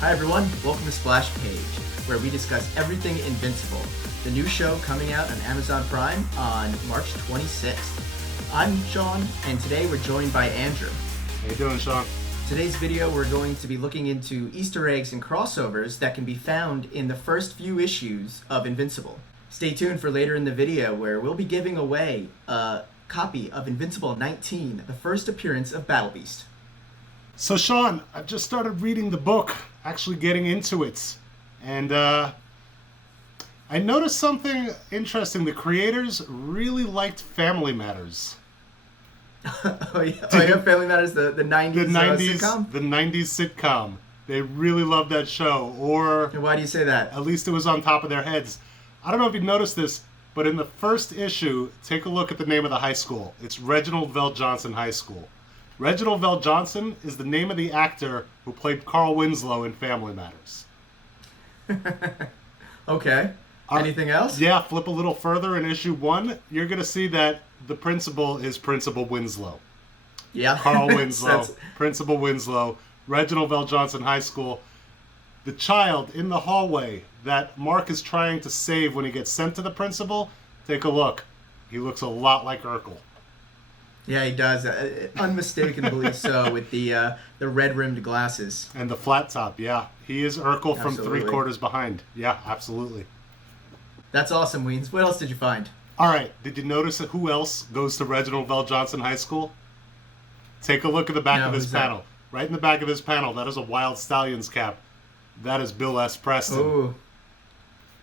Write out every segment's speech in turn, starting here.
Hi everyone, welcome to Splash Page, where we discuss everything Invincible, the new show coming out on Amazon Prime on March 26th. I'm Sean, and today we're joined by Andrew. How you doing, Sean? Today's video, we're going to be looking into Easter eggs and crossovers that can be found in the first few issues of Invincible. Stay tuned for later in the video, where we'll be giving away a copy of Invincible 19, the first appearance of Battle Beast. So, Sean, I've just started reading the book, actually getting into it. And I noticed something interesting. The creators really liked Family Matters. Oh, yeah, Family Matters, the 90s, sitcom? The 90s sitcom. They really loved that show. Or And why do you say that? at least it was on top of their heads. I don't know if you noticed this, but in the first issue, take a look at the name of the high school. It's Reginald Vell-Johnson High School. Reginald Vell-Johnson is the name of the actor who played Carl Winslow in Family Matters. Okay. Anything else? Yeah, flip a little further in issue 1. You're going to see that the principal is Principal Winslow. Yeah. Carl Winslow, Principal Winslow, Reginald Vell-Johnson High School. The child in the hallway that Mark is trying to save when he gets sent to the principal, take a look. He looks a lot like Urkel. Yeah, he does. Unmistakably so, with the red-rimmed glasses. And the flat top, yeah. He is Urkel from Absolutely. 3/4 behind. Yeah, absolutely. That's awesome, Weens. What else did you find? All right, did you notice who else goes to Reginald Vell-Johnson High School? Take a look at the back of this who's that? panel. Right in the back of this panel, that is a Wild Stallions cap. That is Bill S. Preston. Ooh,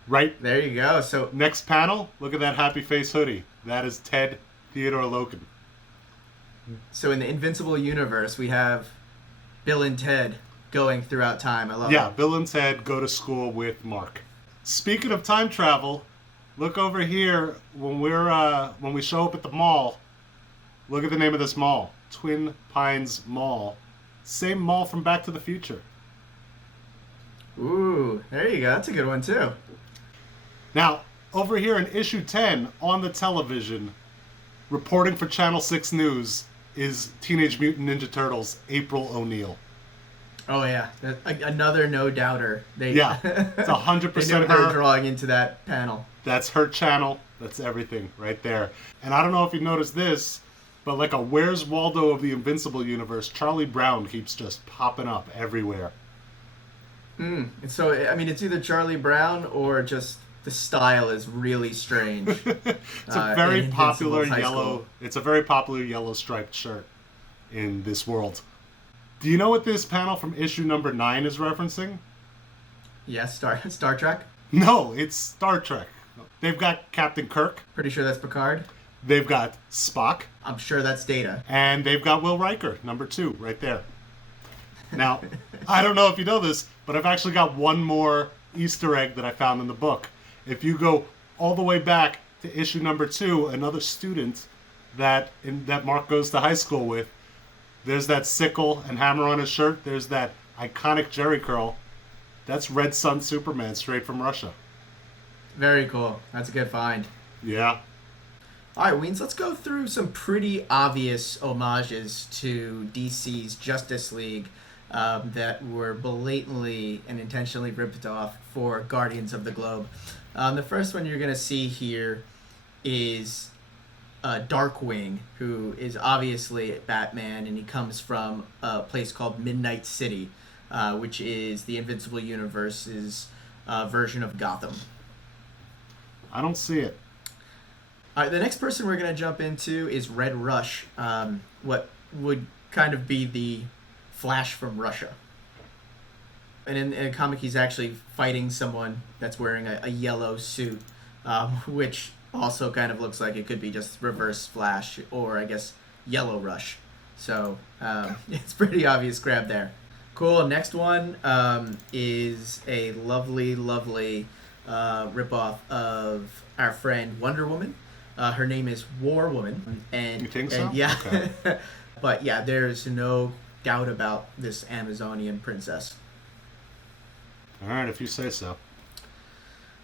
Right there you go. So, next panel, look at that happy face hoodie. That is Ted Theodore Loken. so in the Invincible universe, we have Bill and Ted going throughout time. I love it. Yeah, Bill and Ted go to school with Mark. Speaking of time travel, look over here when we show up at the mall. Look at the name of this mall, Twin Pines Mall. Same mall from Back to the Future. Ooh, there you go. That's a good one, too. Now, over here in issue 10 on the television, reporting for Channel 6 News is Teenage Mutant Ninja Turtles' April O'Neil. Oh, yeah. Another no-doubter. Yeah, it's 100% They knew what they were her. drawing into that panel. That's her channel. That's everything right there. And I don't know if you noticed this, but like a Where's Waldo of the Invincible universe, Charlie Brown keeps just popping up everywhere. And so, I mean, it's either Charlie Brown or just the style is really strange. It's a very in popular Invincible's high yellow. school. It's a very popular yellow striped shirt in this world. Do you know what this panel from issue number 9 is referencing? Yeah, Star Trek. No, it's Star Trek. They've got Captain Kirk. Pretty sure that's Picard. They've got Spock. I'm sure that's Data. And they've got Will Riker, number 2, right there. Now, I don't know if you know this, but I've actually got one more Easter egg that I found in the book. If you go all the way back to issue number 2, another student that Mark goes to high school with, there's that sickle and hammer on his shirt. There's that iconic Jerry curl. That's Red Sun Superman straight from Russia. Very cool. That's a good find. Yeah. All right, Weens, let's go through some pretty obvious homages to DC's Justice League that were blatantly and intentionally ripped off for Guardians of the Globe. The first one you're going to see here is Darkwing, who is obviously Batman, and he comes from a place called Midnight City, which is the Invincible Universe's version of Gotham. I don't see it. All right, the next person we're going to jump into is Red Rush, what would kind of be the Flash from Russia. And in a comic, he's actually fighting someone that's wearing a yellow suit, which also kind of looks like it could be just Reverse Flash or, I guess, Yellow Rush. So it's pretty obvious grab there. Cool. Next one is a lovely, lovely ripoff of our friend Wonder Woman. Her name is War Woman. And, You think so? And yeah. Okay. But yeah, there's no doubt about this Amazonian princess. All right, if you say so.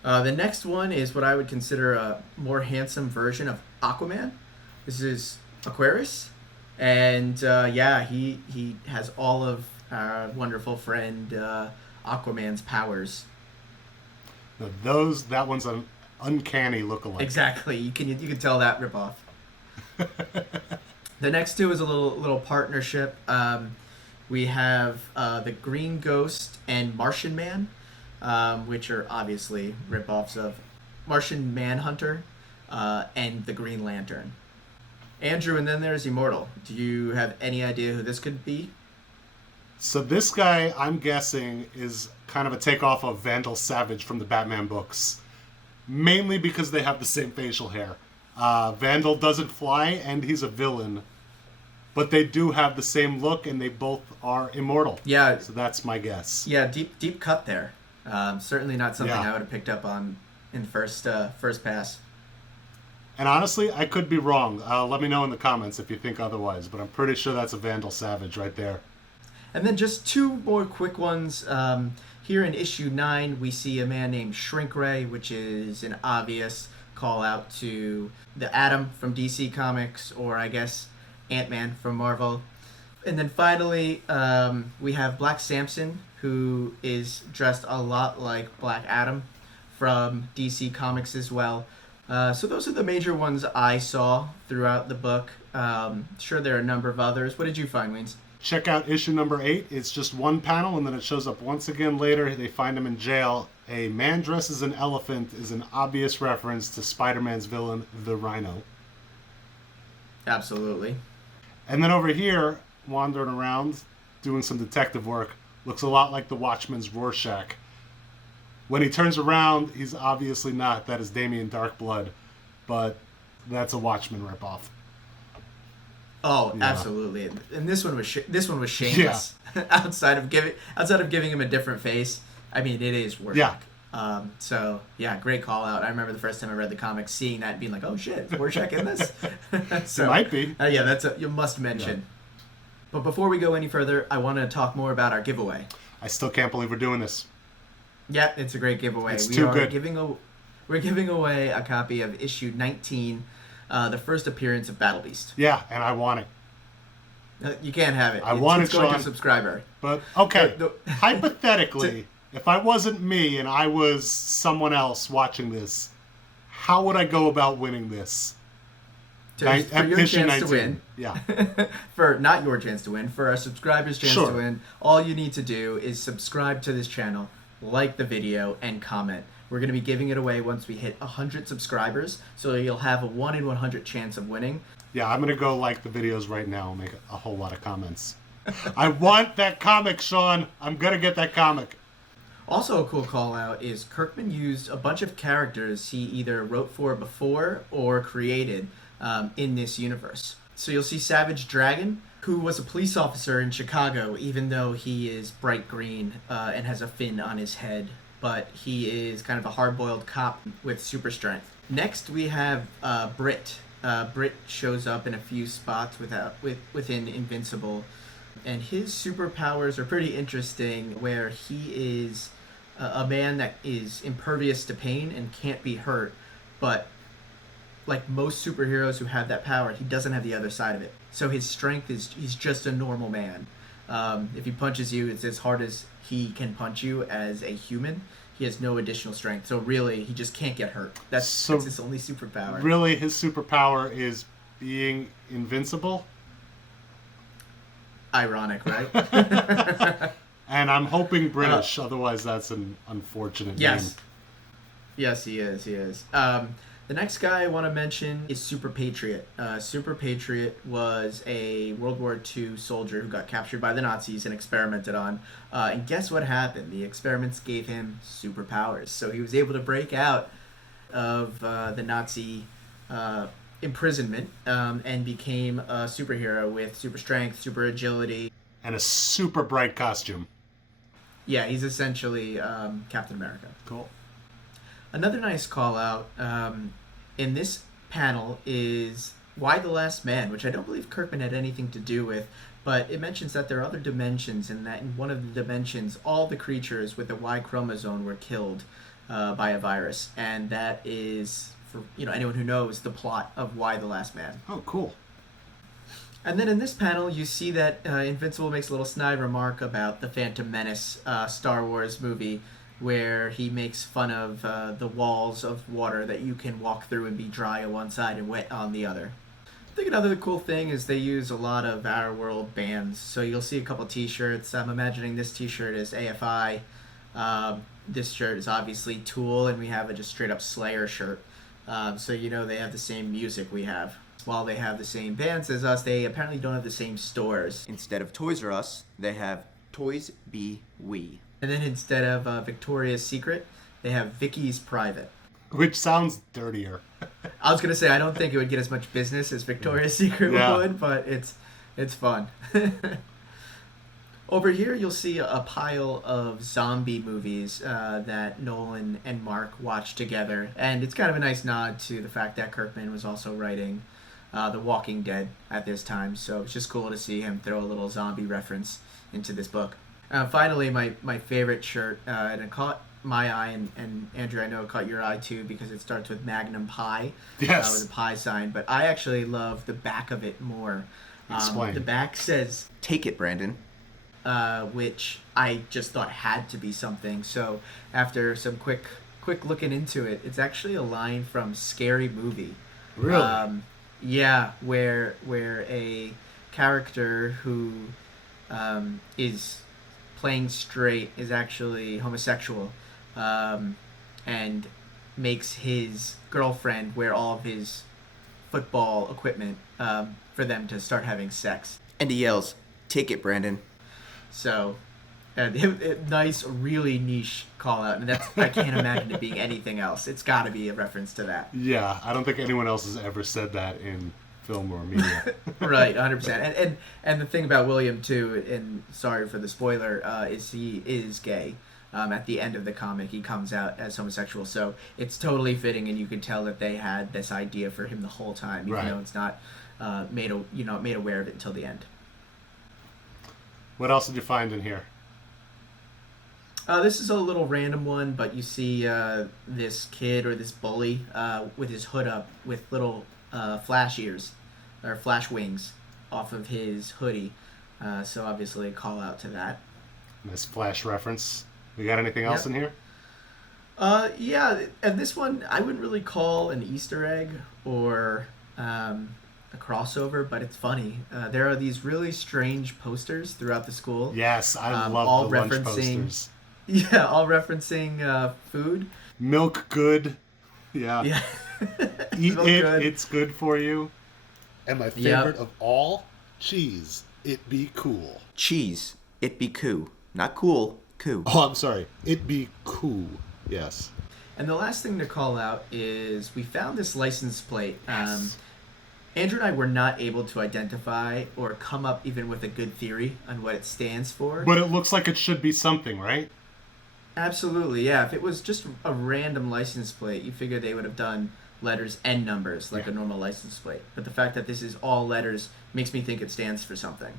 The next one is what I would consider a more handsome version of Aquaman. This is Aquarius. And yeah, he has all of our wonderful friend Aquaman's powers. Now that one's an uncanny look-alike. Exactly. You can tell that ripoff. The next two is a little partnership. We have the Green Ghost and Martian Man, which are obviously ripoffs of Martian Manhunter and the Green Lantern. Andrew, and then there's Immortal. Do you have any idea who this could be? So this guy, I'm guessing, is kind of a takeoff of Vandal Savage from the Batman books. Mainly because they have the same facial hair. Vandal doesn't fly, and he's a villain. But they do have the same look, and they both are immortal. Yeah. So that's my guess. Yeah, deep cut there. Certainly not something Yeah. I would have picked up on in first pass. And honestly, I could be wrong. Let me know in the comments if you think otherwise. But I'm pretty sure that's a Vandal Savage right there. And then just two more quick ones. Here in issue 9, we see a man named Shrink Ray, which is an obvious call out to the Atom from DC Comics, or I guess Ant-Man from Marvel. And then finally, we have Black Samson, who is dressed a lot like Black Adam from DC Comics as well. So those are the major ones I saw throughout the book. Sure, there are a number of others. What did you find, Weens? Check out issue number 8. It's just one panel, and then it shows up once again later. They find him in jail. A man dressed as an elephant is an obvious reference to Spider-Man's villain, the Rhino. Absolutely. And then over here, wandering around, doing some detective work, looks a lot like the Watchman's Rorschach. When he turns around, he's obviously not. That is Damien Darkblood, but that's a Watchman ripoff. Oh, Yeah. absolutely. And this one was shameless. Yeah. outside of giving him a different face. I mean, it is Rorschach. Yeah. So yeah, great call out. I remember the first time I read the comic, seeing that and being like, "Oh shit, is Rorschach in this?" So it might be. Yeah, that's you must mention. Yeah. But before we go any further, I want to talk more about our giveaway. I still can't believe we're doing this. Yeah, it's a great giveaway. It's too good. We're giving away a copy of issue 19, the first appearance of Battle Beast. Yeah, and I want it. You can't have it. I want it, It's going Sean. to a subscriber. But, okay, hypothetically, if I wasn't me and I was someone else watching this, how would I go about winning this? For your chance to win. Yeah. For not your chance to win, for our subscribers' chance to win, all you need to do is subscribe to this channel, like the video, and comment. We're going to be giving it away once we hit 100 subscribers, so you'll have a 1 in 100 chance of winning. Yeah, I'm going to go like the videos right now and make a whole lot of comments. I want that comic, Sean. I'm going to get that comic. Also a cool call out is Kirkman used a bunch of characters he either wrote for before or created in this universe. So you'll see Savage Dragon, who was a police officer in Chicago, even though he is bright green and has a fin on his head. But he is kind of a hard-boiled cop with super strength. Next, we have Brit. Brit shows up in a few spots within Invincible. And his superpowers are pretty interesting, where he is a man that is impervious to pain and can't be hurt. But like most superheroes who have that power, he doesn't have the other side of it. So his strength is he's just a normal man. If he punches you, it's as hard as he can punch you as a human. He has no additional strength. So really, he just can't get hurt. That's his only superpower. Really, his superpower is being invincible? Ironic, right? And I'm hoping British, otherwise that's an unfortunate name. Yes, he is. The next guy I want to mention is Super Patriot. Super Patriot was a World War II soldier who got captured by the Nazis and experimented on. And guess what happened? The experiments gave him superpowers. So he was able to break out of the Nazi imprisonment and became a superhero with super strength, super agility. And a super bright costume. Yeah, he's essentially Captain America. Cool. Another nice call out in this panel is Why the Last Man, which I don't believe Kirkman had anything to do with, but it mentions that there are other dimensions, and that in one of the dimensions, all the creatures with the Y chromosome were killed by a virus, and that is, for anyone who knows, the plot of Why the Last Man. Oh, cool. And then in this panel, you see that Invincible makes a little snide remark about the Phantom Menace Star Wars movie, where he makes fun of the walls of water that you can walk through and be dry on one side and wet on the other. I think another cool thing is they use a lot of Our World bands. So you'll see a couple t-shirts. I'm imagining this t-shirt is AFI. This shirt is obviously Tool, and we have a just straight up Slayer shirt. So you know they have the same music we have. While they have the same bands as us, they apparently don't have the same stores. Instead of Toys R Us, they have Toys Be We. And then instead of Victoria's Secret, they have Vicky's Private. Which sounds dirtier. I was gonna say I don't think it would get as much business as Victoria's Secret would, but it's fun. Over here, you'll see a pile of zombie movies that Nolan and Mark watched together, and it's kind of a nice nod to the fact that Kirkman was also writing The Walking Dead at this time, so it's just cool to see him throw a little zombie reference into this book. Finally, my favorite shirt, and it caught my eye, and Andrew, I know it caught your eye too, because it starts with Magnum Pie, Yes. with a pie sign, but I actually love the back of it more. Explain. The back says, Take it, Brandon. which I just thought had to be something. So after some quick looking into it, it's actually a line from Scary Movie. Really? Yeah, where a character who is playing straight is actually homosexual, and makes his girlfriend wear all of his football equipment for them to start having sex. And he yells, Take it, Brandon. So, nice, really niche call out, and I can't imagine it being anything else. It's got to be a reference to that. Yeah, I don't think anyone else has ever said that in film or media. Right, 100%. And the thing about William too, and sorry for the spoiler, is he is gay. At the end of the comic, he comes out as homosexual, so it's totally fitting, and you can tell that they had this idea for him the whole time, even though it's not made aware of it until the end. What else did you find in here? This is a little random one, but you see this kid or this bully with his hood up with little flash ears or flash wings off of his hoodie. So obviously a call out to that. Nice Flash reference. We got anything else in here? Yeah, and this one I wouldn't really call an Easter egg or a crossover, but it's funny. There are these really strange posters throughout the school. Yes, I love all the lunch referencing posters. Yeah, all referencing food. Milk good. Yeah. Yeah. Eat Milk it. good. It's good for you. And my favorite of all, cheese. It be cool. Cheese. It be coo. Not cool. Coo. Oh, I'm sorry. It be cool. Yes. And the last thing to call out is we found this license plate. Yes. Andrew and I were not able to identify or come up even with a good theory on what it stands for. But it looks like it should be something, right? Absolutely, yeah. If it was just a random license plate, you figure they would have done letters and numbers like a normal license plate. But the fact that this is all letters makes me think it stands for something.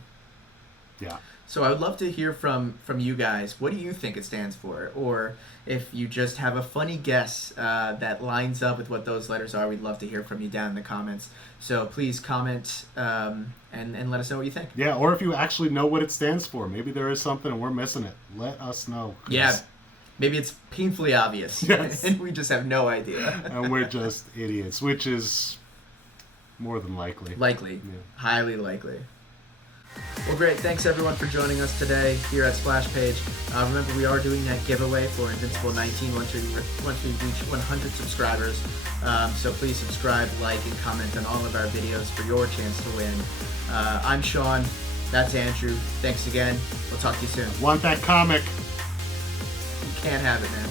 Yeah. So I would love to hear from you guys. What do you think it stands for? Or if you just have a funny guess that lines up with what those letters are, we'd love to hear from you down in the comments. So please comment and let us know what you think. Yeah, or if you actually know what it stands for. Maybe there is something and we're missing it. Let us know. Yeah, maybe it's painfully obvious. Yes. And we just have no idea. And we're just idiots, which is more than likely. Likely. Yeah. Highly likely. Well, great. Thanks, everyone, for joining us today here at Splash Page. Remember, we are doing that giveaway for Invincible 19 once we reach 100 subscribers. So please subscribe, like, and comment on all of our videos for your chance to win. I'm Sean. That's Andrew. Thanks again. We'll talk to you soon. Want that comic? You can't have it, man.